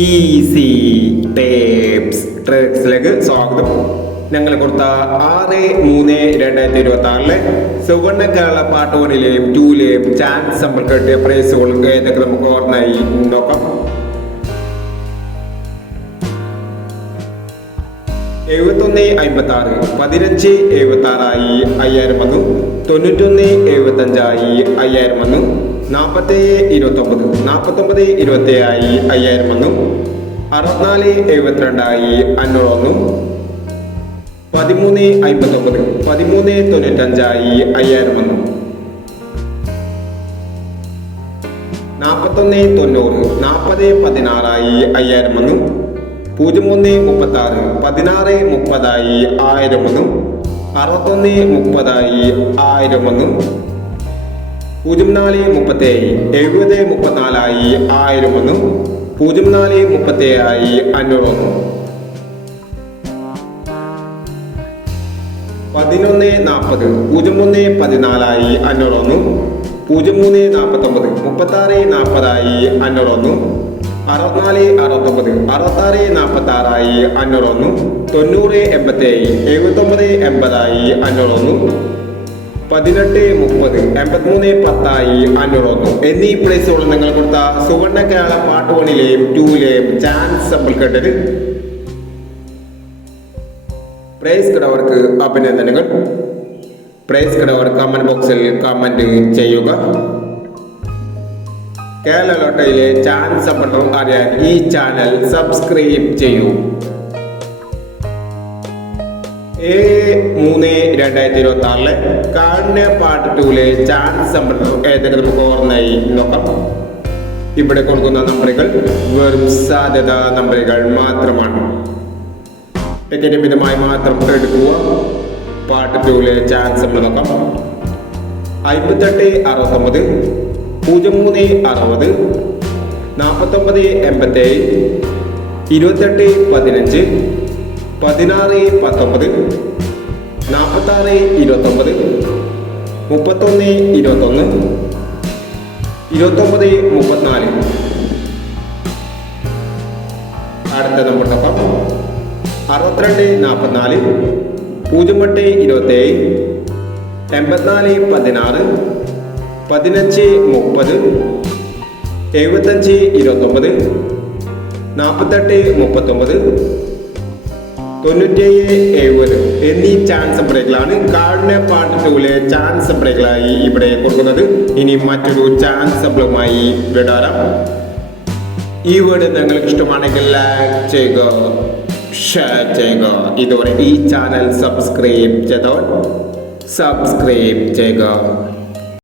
Easy tapes ട്രിക്സിലേക്ക് സ്വാഗതം. ഞങ്ങൾ കൊടുത്ത 6/3/2026 സുവർണ്ണ കേരള പാർട്ട് 1-ലെയും 2-ലെയും ചാൻസ് നമ്മൾ കിട്ടിയ പ്രൈസുകൾ ഏതൊക്കെ നമുക്ക് ഓർമ്മയായി നോക്കാം. 7156 1576 5000 വന്നു. 9175 5000 വന്നു. 4729 4927 5000 വന്നു. 6472 500 വന്നു. 1359 1395 5000 വന്നു. 4190 4016 5000 വന്നു. 0136 1630 1000 വന്നു. 6130 1000 വന്നു. 0437 7034 1000 വന്നു. 0437 500 വന്നു. 1140 0114 500 വന്നു. 0349 3640 500 വന്നു. 6469 6646 500 വന്നു. 9087 7980 500 വന്നു. 1830 8310 500 വന്നു. എന്നീ പ്ലേസുകൾ നിങ്ങൾ കൊടുത്ത സുവർണ്ണ കേരള പാർട്ട് 1-ലെയും 2-ലെയും ചാൻസ് നമ്മൾ കേട്ടത്. പ്രൈസ് കിടവർക്ക് അഭിനന്ദനങ്ങൾ. പ്രൈസ് കിടവർ കമന്റ് ബോക്സിൽ കമന്റ് ചെയ്യുക. കേരള ലോട്ടറിയിലെ ചാൻസ് സമ്പർക്കം അറിയാൻ ഈ ചാനൽ സബ്സ്ക്രൈബ് ചെയ്യൂ. 7/3/2026 കാർഡിനെ പാർട്ട് 2-ലെ ചാൻസ് സമ്പർക്കം ഏതൊക്കെ നമുക്ക് ഓർമ്മയായി നോക്കാം. ഇവിടെ കൊടുക്കുന്ന നമ്പറുകൾ വെറും സാധ്യത നമ്പറുകൾ മാത്രമാണ്. ടിക്കറ്റ് മിതമായി മാത്രം എടുക്കുക. പാർട്ട് 2-ലെ ചാൻസ് നമ്മൾ നോക്കാം. 5869 0360 4987 2815 1619 4629 3121 2934. അടുത്ത നമ്പർ നോക്കാം. 6244 0827 8416 1530 7529 4839 9770 എന്നീ ചാൻസ് ബ്രേക്കുകളാണ് കാർഡിനെ പാർട്ട് 2-ലെ ചാൻസ് ബ്രേക്കുകളായി ഇവിടെ കൊടുക്കുന്നത്. ഇനി മറ്റൊരു ചാൻസ് ബ്രേക്കുമായി വിടാറാം. ഈ വീഡിയോ നിങ്ങൾക്ക് ഇഷ്ടമാണെങ്കിൽ ലൈക്ക് ചെയ്യുക, ഷെയർ ചെയ്യുക. ഇതുവരെ ഈ ചാനൽ സബ്സ്ക്രൈബ് ചെയ്തവർ സബ്സ്ക്രൈബ് ചെയ്യുക.